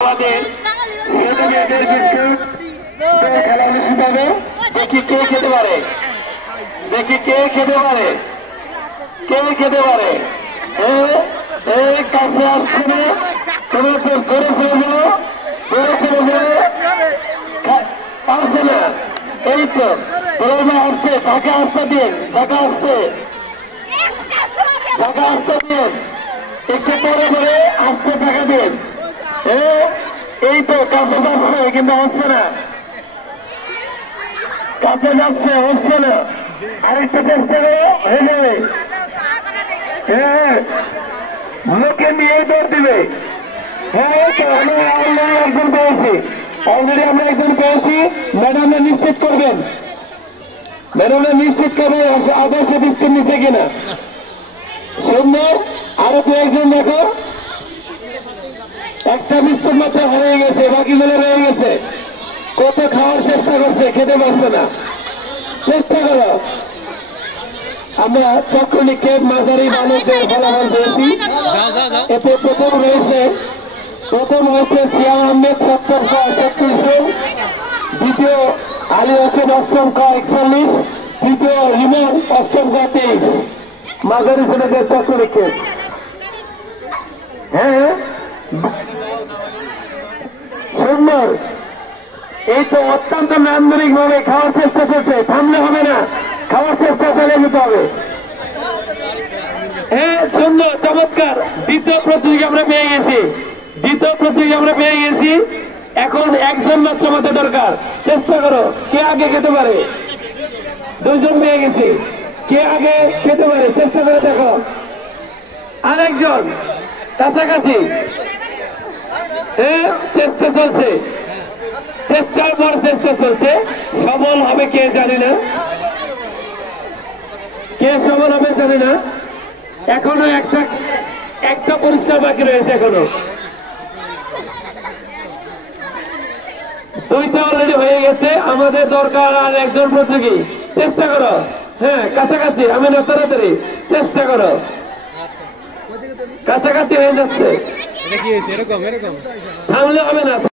মেয়েদের বিস্কুট খেলা অনুষ্ঠিত হবে। দেখি কে খেতে পারে, দেখি কে খেতে পারে, কে খেতে পারে। এই কাছে আসছে না, তুমি ধরে ফেলবো, ধরে ফেলবো, পারছে না। এই তো ধরে আসছে, তাকে আসতে দিন, তাকে আসছে, তাকে আসতে দিন, একটু পরে ধরে আসতে টাকা দিন। এই তো কাছে যাচ্ছে কিন্তু হচ্ছে না, কাছে যাচ্ছে হচ্ছে না, আরেকটা চেষ্টা করে হয়ে যাবে। লোকে নিয়ে দৌড় দিবে। আমরা একজন পেয়েছি, অলরেডি আমরা একজন পেয়েছি। ম্যাডামরা নিশ্চিত করবেন, ম্যাডামরা নিশ্চিত করবেন আদর্শ বিস্কুট নিচ্ছে কিনা। সুন্দর, আরো দু একজন দেখো। একটা বিস্কুট মাত্র হয়ে গেছে, বাকিগুলো রয়ে গেছে। কত খাওয়ার চেষ্টা করছে, খেতে পারছে না। চেষ্টা করো। আমরা চক্রনিক্ষেপ মাঝারি বালকদের ফলাফল পেয়েছি। এতে প্রথম হয়েছে সিয়াম আহমেদ 70 দ্বিতীয় আলী হোসেন 8ম ক 41, তৃতীয় রিমন 8ম ক 23। মাঝারি ছেলেদের চক্রনিক্ষেপ। হ্যাঁ সুন্দর। এই তো অত্যন্ত নান্দনিক ভাবে খাওয়ার চেষ্টা করছে, থামলে হবে না, খাওয়ার চেষ্টা চালিয়ে যেতে হবে। হ্যাঁ সুন্দর, চমৎকার। দ্বিতীয় প্রতিযোগী আমরা পেয়ে গেছি, দ্বিতীয় প্রতিযোগী আমরা পেয়ে গেছি। এখন একজন মাত্র মতো দরকার। চেষ্টা করো, কে আগে খেতে পারে। দুইজন পেয়ে গেছি, কে আগে খেতে পারে চেষ্টা করে দেখো। আরেকজন কাছাকাছি। চেষ্টা চলছে, চেষ্টার পর চেষ্টা চলছে। সফল হবে কে জানি না, কে সফল হবে জানি না। এখনো একটা পরিষ্কার বাকি রয়েছে, এখনো দুইটা অলরেডি হয়ে গেছে। আমাদের দরকার আর একজন প্রতিযোগী। চেষ্টা করো, হ্যাঁ কাছাকাছি, আমি না তাড়াতাড়ি চেষ্টা করো, কাছাকাছি হয়ে যাচ্ছে। থামলে হবে না।